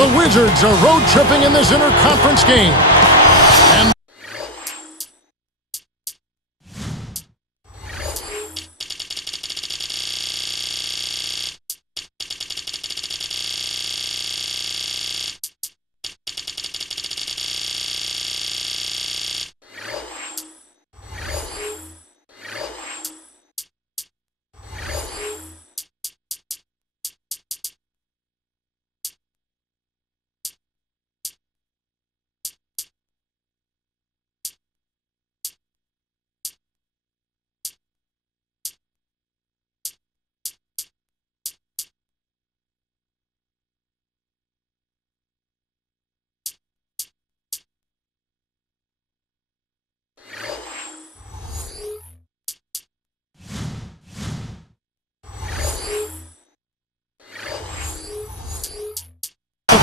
The Wizards are road tripping in this interconference game. And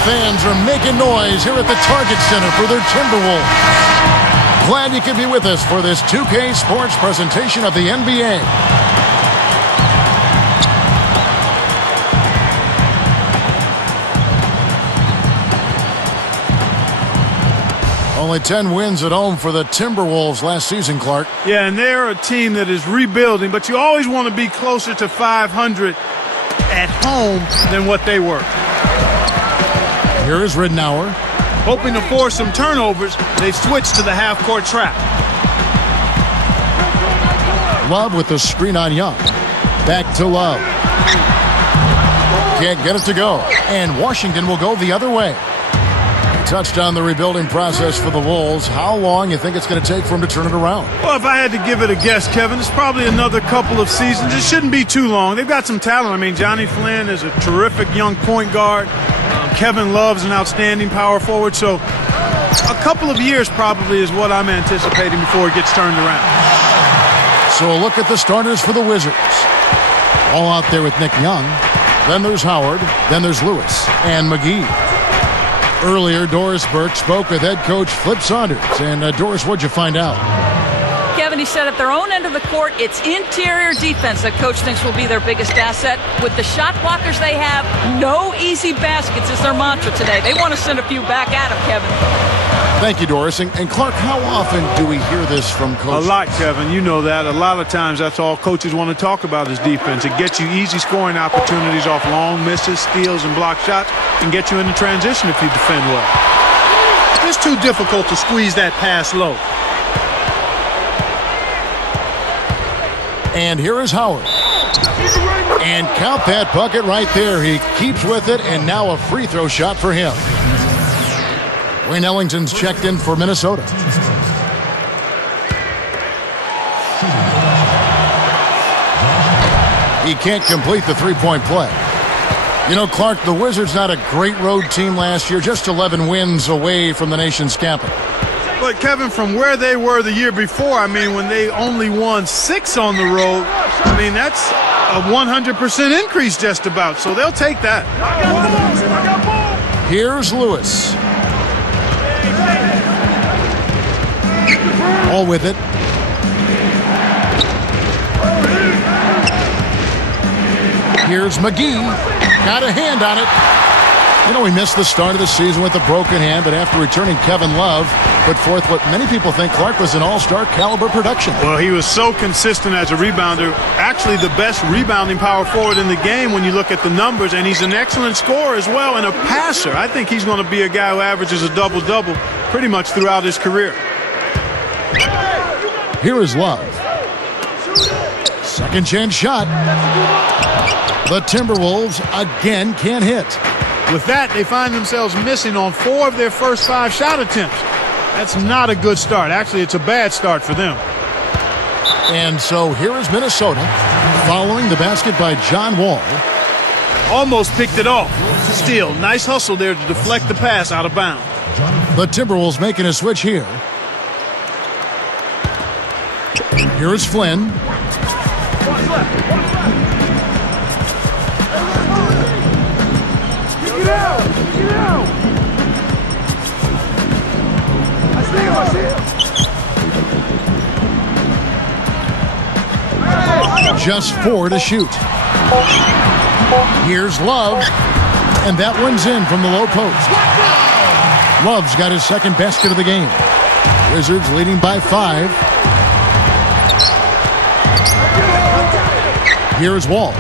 fans are making noise here at the Target Center for their Timberwolves. Glad you could be with us for this 2K Sports presentation of the NBA. Only 10 wins at home for the Timberwolves last season, Clark. Yeah, and they're a team that is rebuilding, but you always want to be closer to 500 at home than what they were. Here is Ridnour. Hoping to force some turnovers, they've switched to the half-court trap. Love with the screen on Young. Back to Love. Can't get it to go. And Washington will go the other way. Touched on the rebuilding process for the Wolves. How long you think it's going to take for them to turn it around? Well, if I had to give it a guess, Kevin, it's probably another couple of seasons. It shouldn't be too long. They've got some talent. I mean, Johnny Flynn is a terrific young point guard. Kevin Love's an outstanding power forward. So a couple of years probably is what I'm anticipating before it gets turned around. So a look at the starters for the Wizards. All out there with Nick Young. Then there's Howard. Then there's Lewis and McGee. Earlier, Doris Burke spoke with head coach Flip Saunders. And Doris, what'd you find out? Kevin, he said at their own end of the court, it's interior defense that coach thinks will be their biggest asset. With the shot blockers they have, no easy baskets is their mantra today. They want to send a few back at him, Kevin. Thank you, Doris. And Clark, how often do we hear this from coaches? A lot, Kevin. You know that. A lot of times that's all coaches want to talk about is defense. It gets you easy scoring opportunities off long misses, steals, and block shots, and get you into transition if you defend well. It's too difficult to squeeze that pass low. And here is Howard. And count that bucket right there. He keeps with it, and now a free throw shot for him. Wayne Ellington's checked in for Minnesota. He can't complete the three-point play. You know, Clark, the Wizards not a great road team last year, just 11 wins away from the nation's capital. But, Kevin, from where they were the year before, I mean, when they only won 6 on the road, I mean, that's a 100% increase just about. So they'll take that. Here's Lewis. All with it. Here's McGee. Got a hand on it. You know, he missed the start of the season with a broken hand, but after returning, Kevin Love put forth what many people think, Clark, was an all-star caliber production. Well, he was so consistent as a rebounder, actually the best rebounding power forward in the game when you look at the numbers, and he's an excellent scorer as well and a passer. I think he's going to be a guy who averages a double-double pretty much throughout his career. Here is Love. Second chance shot. The Timberwolves again can't hit. With that, they find themselves missing on 4 of their first 5 shot attempts. That's not a good start. Actually, it's a bad start for them. And so here is Minnesota following the basket by John Wall. Almost picked it off. Still, nice hustle there to deflect the pass out of bounds. The Timberwolves making a switch here. Here is Flynn. Just 4 to shoot. Here's Love. And that one's in from the low post. Love's got his second basket of the game. Wizards leading by 5. Here's Wall.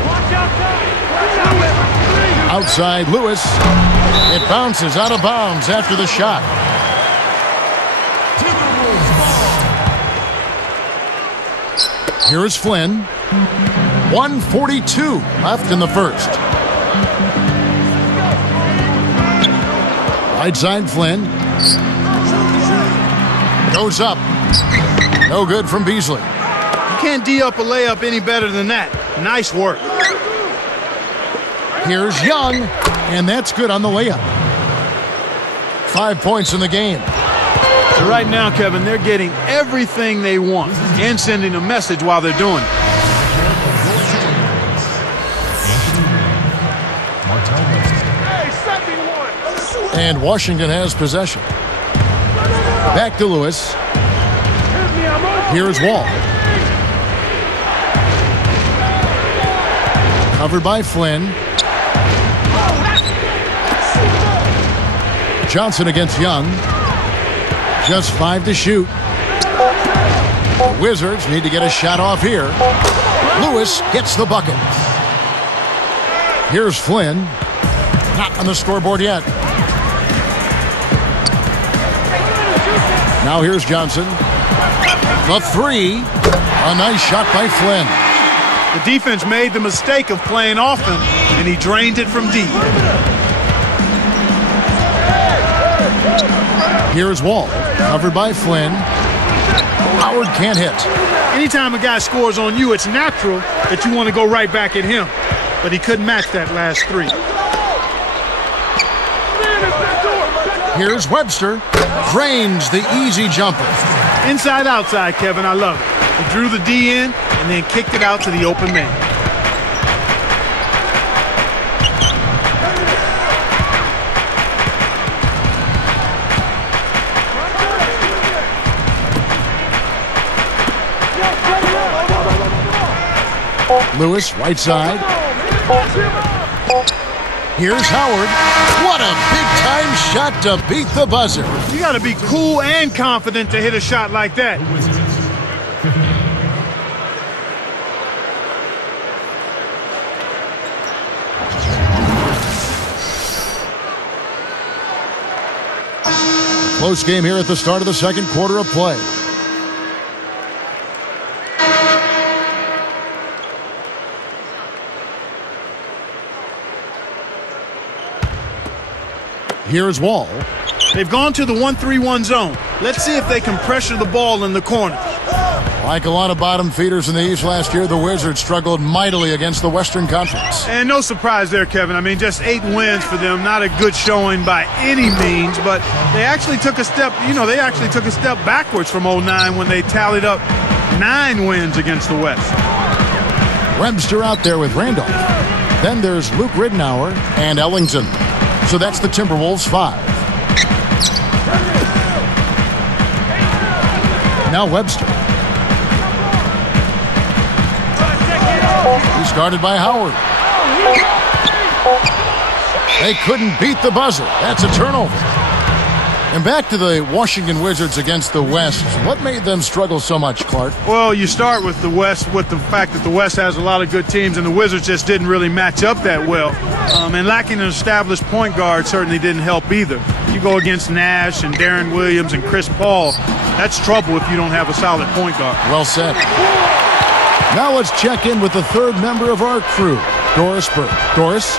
Outside Lewis. It bounces out of bounds after the shot. Here is Flynn. 1:42 left in the first. Right side Flynn. Goes up. No good from Beasley. You can't D up a layup any better than that. Nice work. Here's Young, and that's good on the layup. 5 points in the game. So right now, Kevin, they're getting everything they want and sending a message while they're doing it. And Washington has possession. Back to Lewis. Here's Wall. Covered by Flynn. Johnson against Young. Just 5 to shoot. The Wizards need to get a shot off here. Lewis gets the bucket. Here's Flynn. Not on the scoreboard yet. Now here's Johnson. The 3. A nice shot by Flynn. The defense made the mistake of playing off him, and he drained it from deep. Here's Wall. Covered by Flynn. Howard can't hit. Anytime a guy scores on you, it's natural that you want to go right back at him. But he couldn't match that last 3. Here's Webster. Drains the easy jumper. Inside, outside, Kevin. I love it. He drew the D in and then kicked it out to the open man. Lewis, right side. Here's Howard. What a big-time shot to beat the buzzer. You got to be cool and confident to hit a shot like that. Close game here at the start of the second quarter of play. Here's Wall. They've gone to the 1-3-1 zone. Let's see if they can pressure the ball in the corner. Like a lot of bottom feeders in the East last year, the Wizards struggled mightily against the Western Conference. And no surprise there, Kevin. I mean, just 8 wins for them. Not a good showing by any means, but they actually took a step, backwards from 2009 when they tallied up 9 wins against the West. Webster out there with Randolph. Then there's Luke Ridnour and Ellington. So that's the Timberwolves 5. Now Webster. He's guarded by Howard. They couldn't beat the buzzer. That's a turnover. And back to the Washington Wizards against the West. What made them struggle so much, Clark? Well, you start with the West with the fact that the West has a lot of good teams, and the Wizards just didn't really match up that well. And lacking an established point guard certainly didn't help either. You go against Nash and Darren Williams and Chris Paul, that's trouble if you don't have a solid point guard. Well said. Now let's check in with the third member of our crew, Doris Burke. Doris?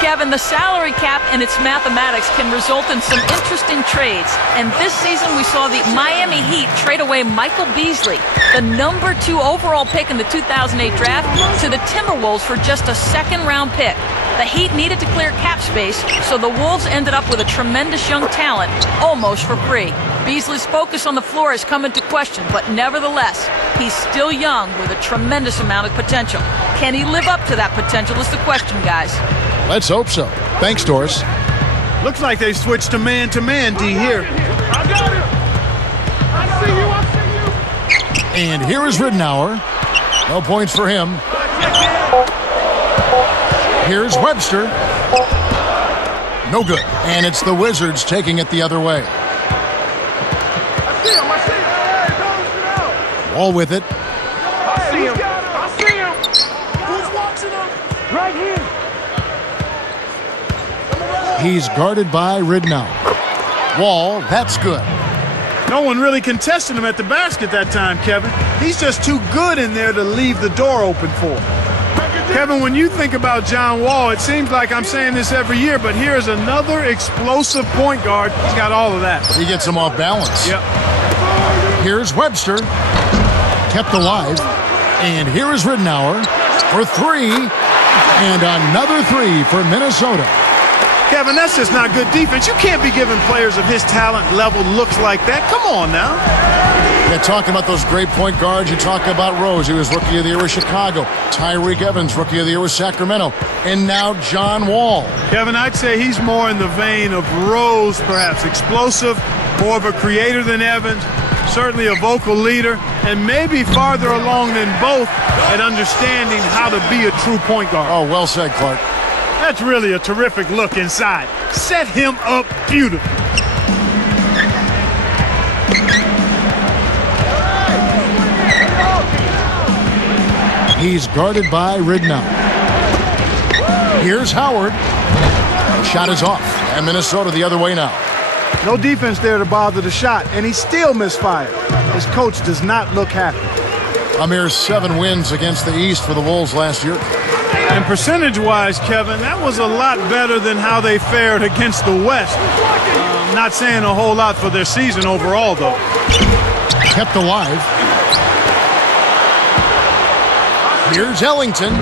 Kevin, the salary cap and its mathematics can result in some interesting trades. And this season we saw the Miami Heat trade away Michael Beasley, the number 2 overall pick in the 2008 draft, to the Timberwolves for just a second-round pick. The Heat needed to clear cap space, so the Wolves ended up with a tremendous young talent, almost for free. Beasley's focus on the floor has come into question, but nevertheless, he's still young with a tremendous amount of potential. Can he live up to that potential is the question, guys. Let's hope so. Thanks, Doris. Looks like they switched to man-to-man, D, here. I got him. I see you. And here is Ridnour. No points for him. Here's Webster. No good. And it's the Wizards taking it the other way. I see him. Hey, don't sit out. Wall with it. I see him. I see him. Who's watching him? Right here. He's guarded by Ridnour. Wall, that's good. No one really contested him at the basket that time, Kevin. He's just too good in there to leave the door open for him. Kevin, when you think about John Wall, it seems like I'm saying this every year, but here's another explosive point guard. He's got all of that. He gets him off balance. Yep. Here's Webster. Kept alive. And here is Ridnour for three. And another three for Minnesota. Kevin, that's just not good defense. You can't be giving players of his talent level looks like that. Come on now. Yeah, talking about those great point guards, you talk about Rose. He was Rookie of the Year with Chicago. Tyreek Evans, Rookie of the Year with Sacramento. And now John Wall. Kevin, I'd say he's more in the vein of Rose, perhaps. Explosive, more of a creator than Evans. Certainly a vocal leader, and maybe farther along than both at understanding how to be a true point guard. Oh, well said, Clark. That's really a terrific look inside. Set him up beautifully. He's guarded by Ridnour. Here's Howard. Shot is off, and Minnesota the other way now. No defense there to bother the shot, and he still misfired. His coach does not look happy. A mere 7 wins against the East for the Wolves last year. And percentage-wise, Kevin, that was a lot better than how they fared against the West. Not saying a whole lot for their season overall, though. Kept alive. Here's Ellington.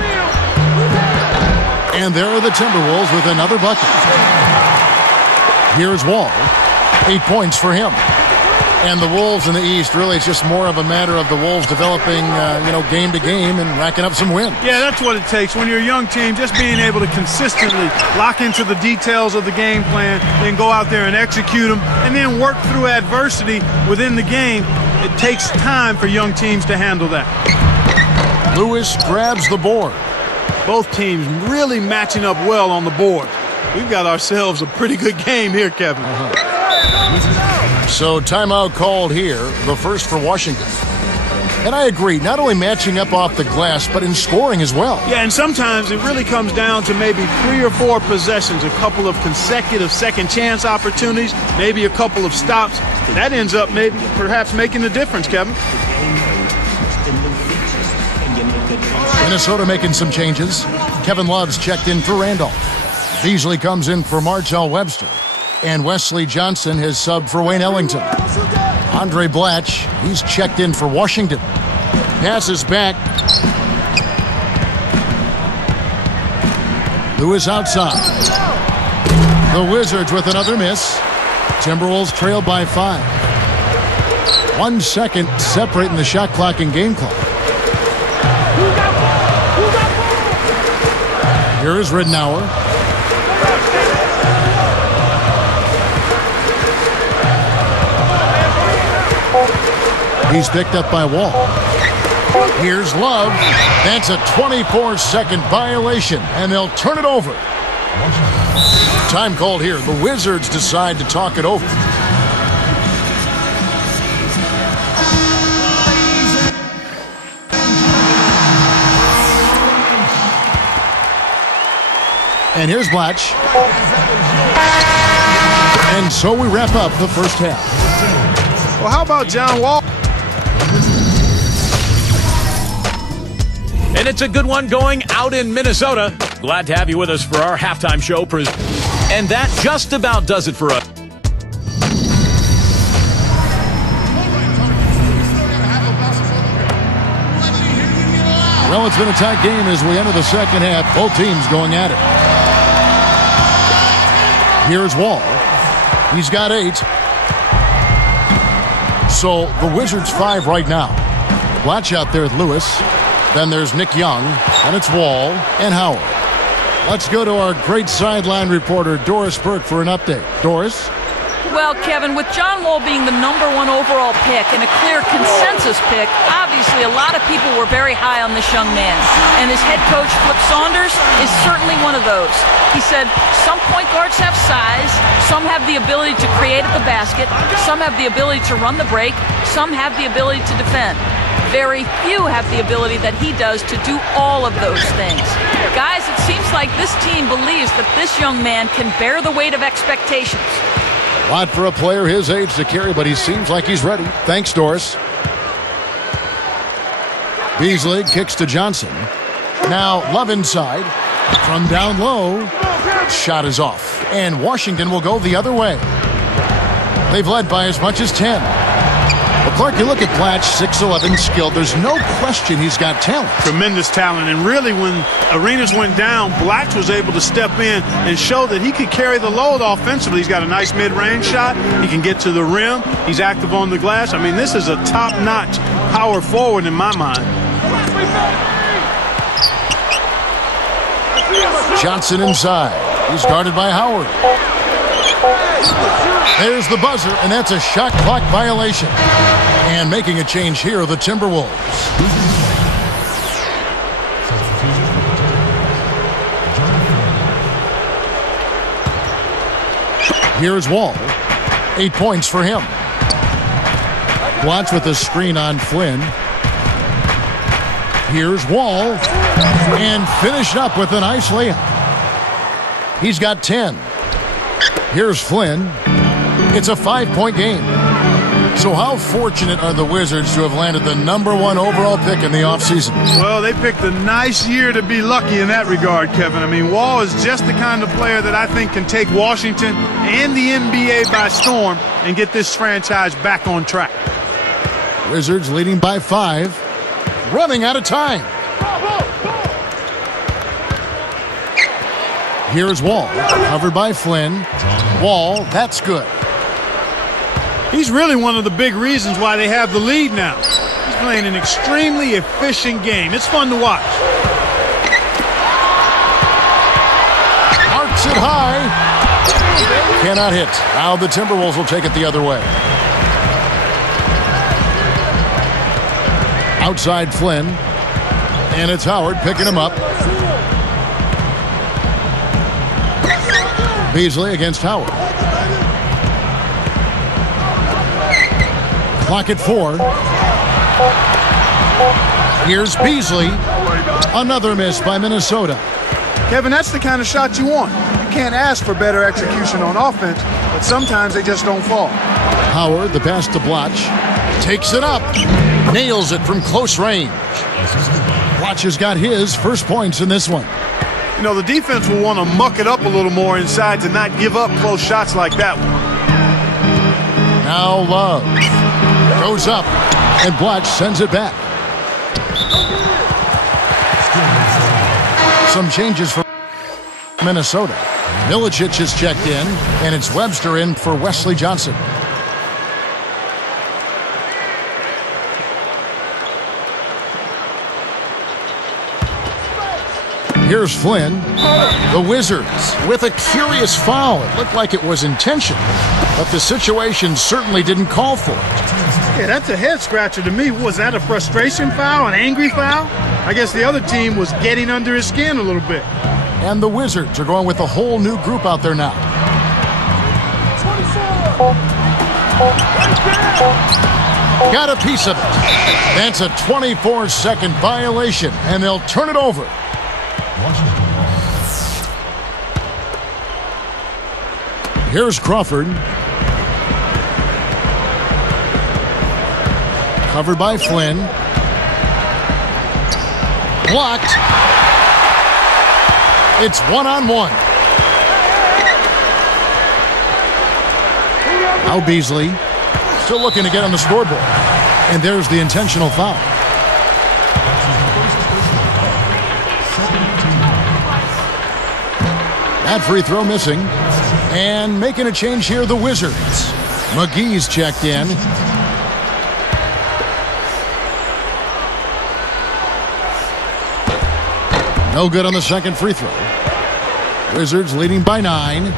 And there are the Timberwolves with another bucket. Here's Wall. 8 points for him. And the Wolves in the East, really, it's just more of a matter of the Wolves developing, game to game and racking up some wins. Yeah, that's what it takes. When you're a young team, just being able to consistently lock into the details of the game plan, then go out there and execute them, and then work through adversity within the game. It takes time for young teams to handle that. Lewis grabs the board. Both teams really matching up well on the board. We've got ourselves a pretty good game here, Kevin. So timeout called here, the first for Washington. And I agree, not only matching up off the glass, but in scoring as well. Yeah, and sometimes it really comes down to maybe 3 or 4 possessions, a couple of consecutive second chance opportunities, maybe a couple of stops. That ends up perhaps making the difference, Kevin. Minnesota making some changes. Kevin Love's checked in for Randolph. Beasley comes in for Martell Webster. And Wesley Johnson has subbed for Wayne Ellington. Andre Blatch, he's checked in for Washington. Passes back. Lewis outside. The Wizards with another miss. Timberwolves trail by 5. 1 second separating the shot clock and game clock. Here is Ridnour. He's picked up by Wall. Here's Love. That's a 24-second violation, and they'll turn it over. Time called here. The Wizards decide to talk it over. And here's Blatch. And so we wrap up the first half. Well, how about John Wall? And it's a good one going out in Minnesota. Glad to have you with us for our halftime show. And that just about does it for us. Well, it's been a tight game as we enter the second half. Both teams going at it. Here's Wall. He's got 8. So the Wizards 5 right now. Blatch out there with Lewis. Then there's Nick Young. And it's Wall and Howard. Let's go to our great sideline reporter, Doris Burke, for an update. Doris? Well, Kevin, with John Wall being the #1 overall pick and a clear consensus pick, obviously a lot of people were very high on this young man. And his head coach, Flip Saunders, is certainly one of those. He said some point guards have size, some have the ability to create at the basket, some have the ability to run the break, some have the ability to defend. Very few have the ability that he does to do all of those things. Guys, it seems like this team believes that this young man can bear the weight of expectations. A lot for a player his age to carry, but he seems like he's ready. Thanks, Doris. Beasley kicks to Johnson. Now Love inside. From down low. Shot is off. And Washington will go the other way. They've led by as much as 10. Well, Clark, you look at Blatch, 6'11", skilled. There's no question he's got talent. Tremendous talent. And really, when Arenas went down, Blatch was able to step in and show that he could carry the load offensively. He's got a nice mid-range shot. He can get to the rim. He's active on the glass. I mean, this is a top-notch power forward in my mind. Johnson inside. He's guarded by Howard. There's the buzzer, and that's a shot clock violation. And making a change here are the Timberwolves. Here's Wall. 8 points for him. Blatch with a screen on Flynn. Here's Wall. And finished up with a nice layup. He's got 10. Here's Flynn. It's a 5-point game. So how fortunate are the Wizards to have landed the #1 overall pick in the offseason? Well, they picked a nice year to be lucky in that regard, Kevin. I mean, Wall is just the kind of player that I think can take Washington and the NBA by storm and get this franchise back on track. Wizards leading by 5. Running out of time. Here's Wall. Covered by Flynn. Wall, that's good. He's really one of the big reasons why they have the lead now. He's playing an extremely efficient game. It's fun to watch. Arcs it high. Cannot hit. Now the Timberwolves will take it the other way. Outside Flynn. And it's Howard picking him up. Beasley against Howard. Clock at 4. Here's Beasley. Another miss by Minnesota. Kevin, that's the kind of shot you want. You can't ask for better execution on offense, but sometimes they just don't fall. Howard, the pass to Blatch. Takes it up. Nails it from close range. Blatch has got his first points in this one. You know, the defense will want to muck it up a little more inside to not give up close shots like that one. Now Love goes up, and Blatch sends it back. Some changes for Minnesota. Milicic has checked in, and it's Webster in for Wesley Johnson. Here's Flynn. The Wizards with a curious foul. It looked like it was intentional, but the situation certainly didn't call for it. Yeah, that's a head scratcher to me. Was that a frustration foul, an angry foul? I guess the other team was getting under his skin a little bit. And the Wizards are going with a whole new group out there now. Got a piece of it. That's a 24-second violation, and they'll turn it over. Here's Crawford. Covered by Flynn. Blocked. It's 1-on-1. Now Beasley. Still looking to get on the scoreboard. And there's the intentional foul. That free throw missing. And making a change here, the Wizards. McGee's checked in. No good on the second free throw. Wizards leading by 9.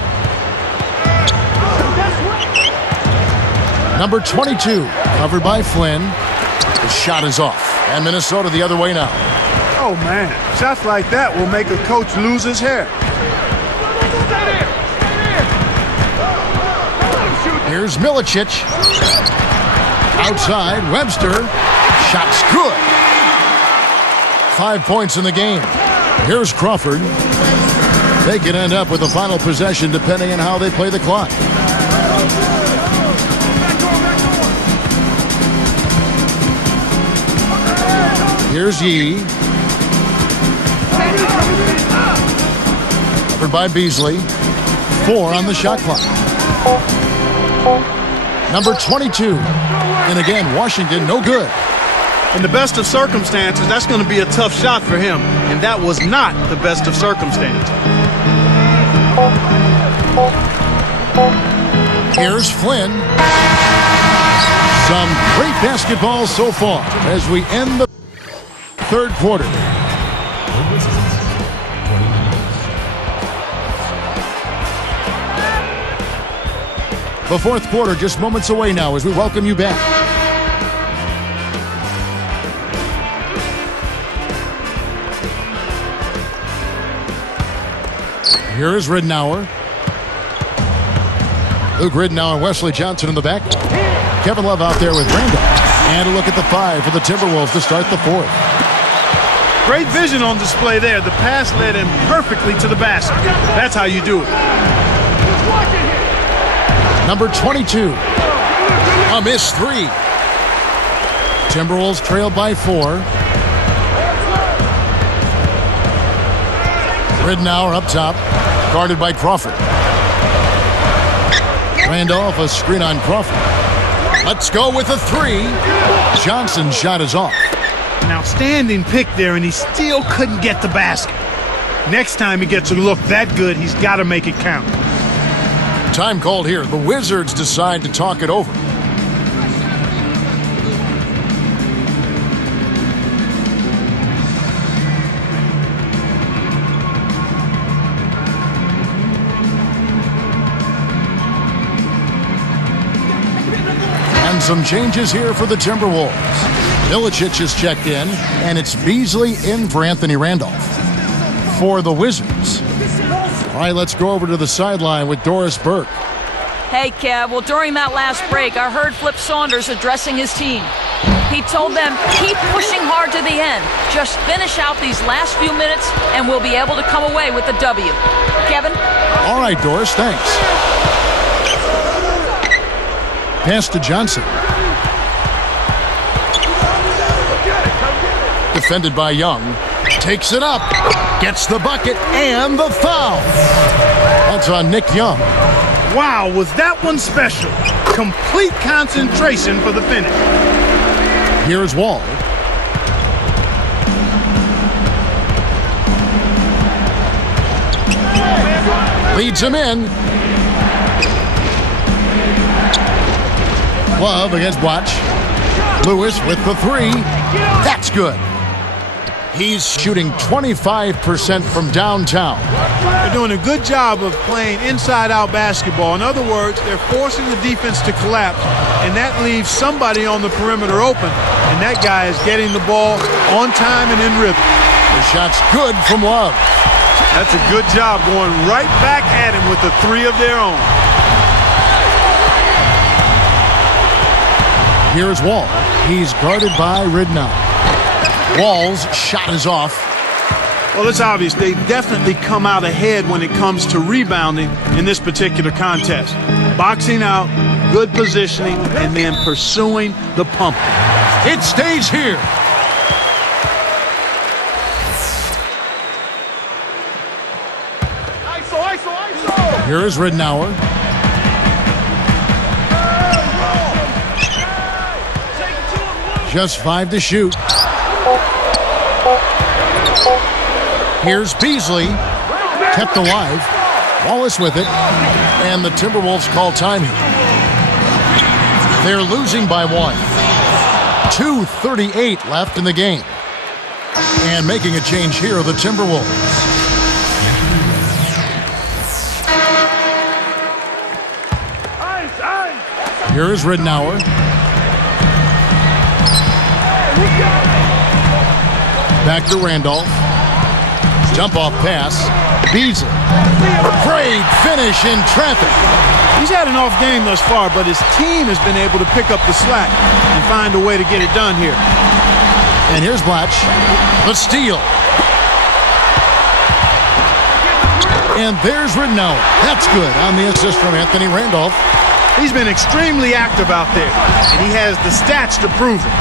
Number 22, covered by Flynn. The shot is off. And Minnesota the other way now. Oh, man. Shots like that will make a coach lose his hair. Here's Milicic. Outside, Webster. Shot's good. 5 points in the game. Here's Crawford. They can end up with the final possession depending on how they play the clock. Here's Yee. Covered by Beasley. 4 on the shot clock. Number 22. And again, Washington, no good. In the best of circumstances, that's going to be a tough shot for him. And that was not the best of circumstances. Here's Flynn. Some great basketball so far as we end the third quarter. The fourth quarter just moments away now as we welcome you back. Here is Ridnour. Luke Ridnour and Wesley Johnson in the back. Kevin Love out there with Randall. And a look at the 5 for the Timberwolves to start the fourth. Great vision on display there. The pass led him perfectly to the basket. That's how you do it. Number 22. A missed 3. Timberwolves trail by 4. Ridnour up top, guarded by Crawford. Randolph, a screen on Crawford. Let's go with a 3. Johnson's shot is off. An outstanding pick there, and he still couldn't get the basket. Next time he gets a look that good, he's got to make it count. Time called here. The Wizards decide to talk it over. And some changes here for the Timberwolves. Milicic is checked in, and it's Beasley in for Anthony Randolph. For the Wizards. All right, let's go over to the sideline with Doris Burke. Hey, Kev. Well, during that last break, I heard Flip Saunders addressing his team. He told them, keep pushing hard to the end. Just finish out these last few minutes, and we'll be able to come away with the W. Kevin? All right, Doris, thanks. Pass to Johnson. Defended by Young. Takes it up. Gets the bucket and the foul. That's on Nick Young. Wow, was that one special? Complete concentration for the finish. Here's Wall. Leads him in. Love against Watch. Lewis with the 3. That's good. He's shooting 25% from downtown. They're doing a good job of playing inside-out basketball. In other words, they're forcing the defense to collapse, and that leaves somebody on the perimeter open, and that guy is getting the ball on time and in rhythm. The shot's good from Love. That's a good job going right back at him with the 3 of their own. Here's Wall. He's guarded by Ridnour. Wall's shot is off. Well, it's obvious they definitely come out ahead when it comes to rebounding in this particular contest. Boxing out, good positioning, and then pursuing the pump. It stays here. Here is Ridnour. Just 5 to shoot. Here's Beasley. Kept alive. Wallace with it. And the Timberwolves call time here. They're losing by 1. 2:38 left in the game. And making a change here are the Timberwolves. Here is Ridnour. Back to Randolph. Jump off pass. Beasley. Great finish in traffic. He's had an off game thus far, but his team has been able to pick up the slack and find a way to get it done here. And here's Blatch. The steal. And there's Ridnour. That's good on the assist from Anthony Randolph. He's been extremely active out there, and he has the stats to prove it.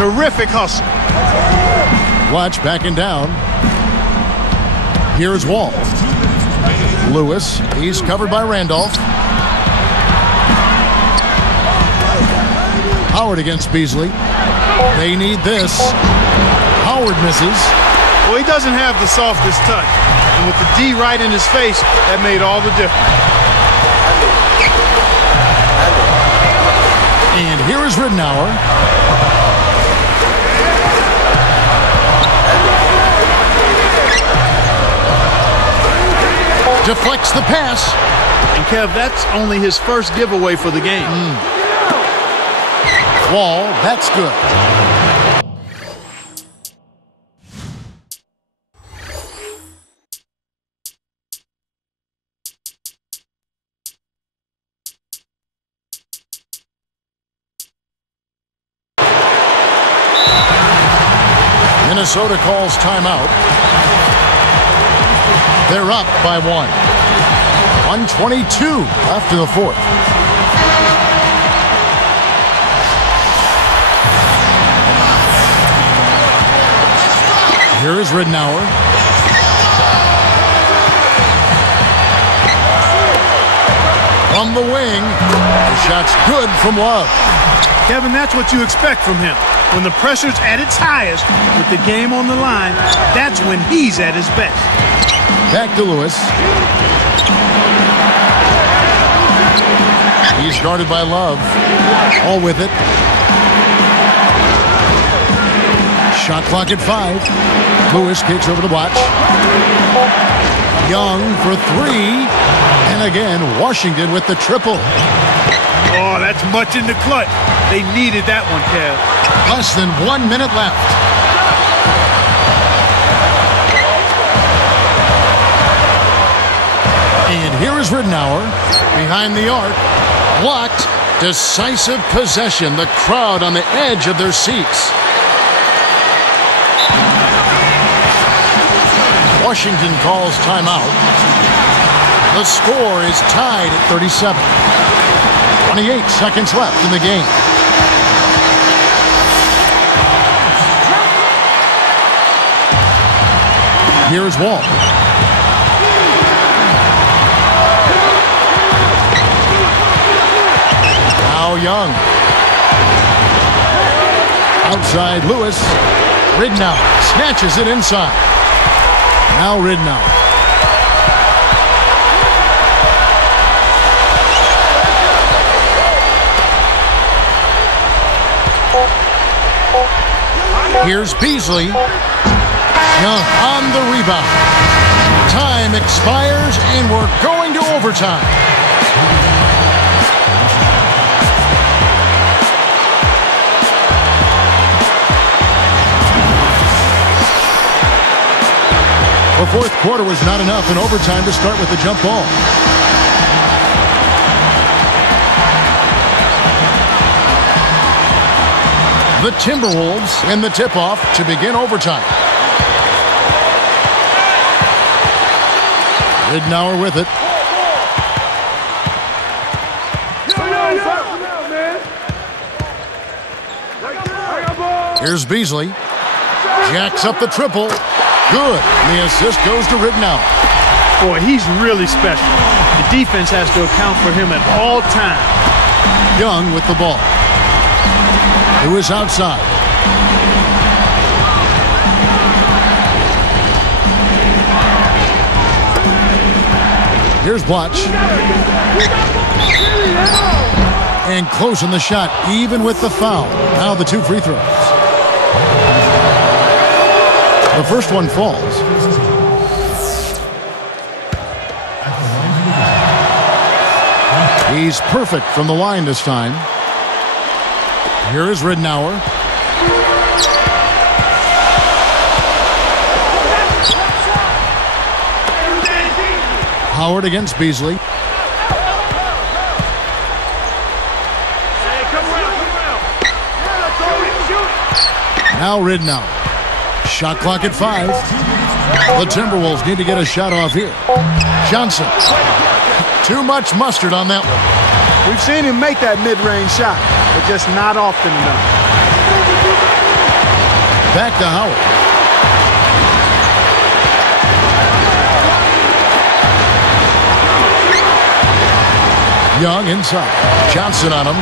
Terrific hustle. Blatch backing down. Here's Wall. Lewis. He's covered by Randolph. Howard against Beasley. They need this. Howard misses. Well, he doesn't have the softest touch. And with the D right in his face, that made all the difference. And here is Ridnour. Deflects the pass. And Kev, that's only his first giveaway for the game. Wall, that's good. Minnesota calls timeout. They're up by 1. 1:22 after the fourth. Here is Ridnour. From the wing. The shot's good from Love. Kevin, that's what you expect from him. When the pressure's at its highest, with the game on the line, that's when he's at his best. Back to Lewis. He's guarded by Love. All with it. Shot clock at 5. Lewis kicks over the Blatch. Young for 3. And again, Washington with the triple. Oh, that's much in the clutch. They needed that one, Kev. Less than 1 minute left. And here is Ridnour behind the arc. Blocked. Decisive possession. The crowd on the edge of their seats. Washington calls timeout. The score is tied at 37. 28 seconds left in the game. Here's Wall. Now Young. Outside Lewis. Ridnour snatches it inside. Now Ridnour. Here's Beasley. Young on the rebound. Time expires, and we're going to overtime. The fourth quarter was not enough in overtime to start with the jump ball. The Timberwolves in the tip-off to begin overtime. Ridnour with it. Here's Beasley. Jacks up the triple. Good. And the assist goes to Ridnour. Boy, he's really special. The defense has to account for him at all times. Young with the ball. Who is outside. Here's Blatch. And closing the shot, even with the foul. Now the 2 free throws. The first one falls. He's perfect from the line this time. Here is Ridnour. Howard against Beasley. Now Ridnour. Shot clock at 5. The Timberwolves need to get a shot off here. Johnson. Too much mustard on that one. We've seen him make that mid-range shot, but just not often enough. Back to Howard. Young inside. Johnson on him.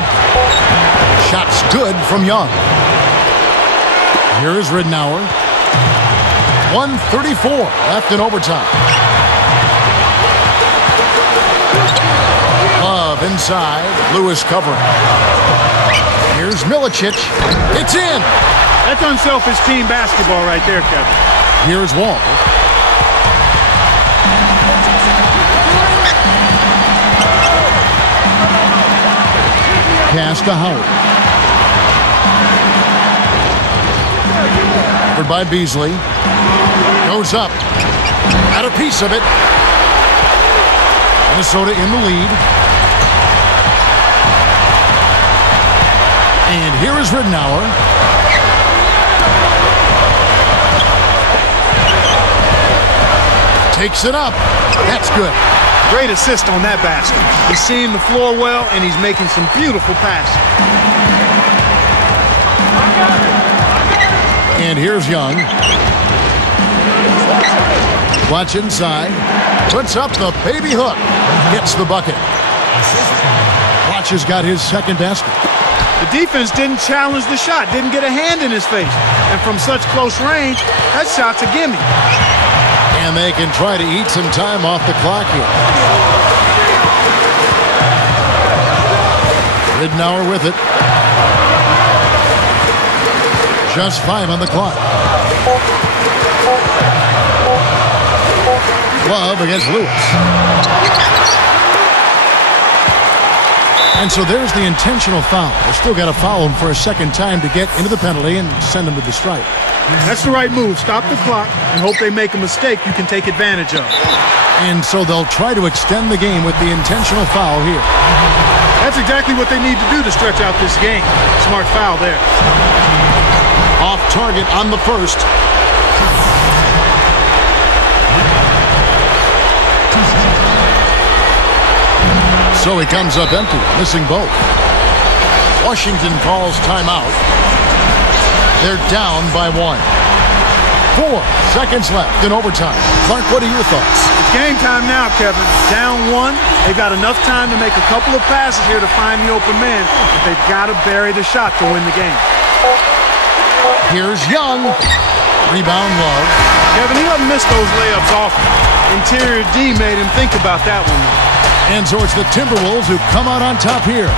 Shot's good from Young. Here is Ridnour. 1:34 left in overtime. Love inside. Lewis covering. Here's Milicic. It's in. That's unselfish team basketball right there, Kevin. Here's Wall. Pass to Howard. Covered by Beasley. Goes up. Got a piece of it. Minnesota in the lead. And here is Ridnour. Takes it up. That's good. Great assist on that basket. He's seeing the floor well, and he's making some beautiful passes. And here's Young. Watch inside. Puts up the baby hook. Gets the bucket. Watch has got his second basket. The defense didn't challenge the shot, didn't get a hand in his face. And from such close range, that shot's a gimme. And they can try to eat some time off the clock here. Ridnour with it. Just 5 on the clock. Love against Lewis. And so there's the intentional foul. They still got to foul him for a second time to get into the penalty and send him to the stripe. That's the right move. Stop the clock and hope they make a mistake you can take advantage of. And so they'll try to extend the game with the intentional foul here. That's exactly what they need to do to stretch out this game. Smart foul there. Off target on the first. So he comes up empty, missing both. Washington calls timeout. They're down by 1. 4 seconds left in overtime. Clark, what are your thoughts? It's game time now, Kevin. Down 1. They've got enough time to make a couple of passes here to find the open man, but they've got to bury the shot to win the game. Here's Young. Rebound Love. Kevin, he doesn't miss those layups often. Interior D made him think about that one, though. And so it's the Timberwolves who come out on top here.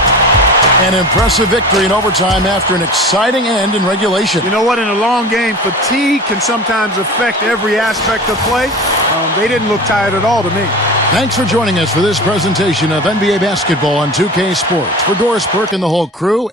An impressive victory in overtime after an exciting end in regulation. You know what? In a long game, fatigue can sometimes affect every aspect of play. They didn't look tired at all to me. Thanks for joining us for this presentation of NBA basketball on 2K Sports. For Doris Burke and the whole crew.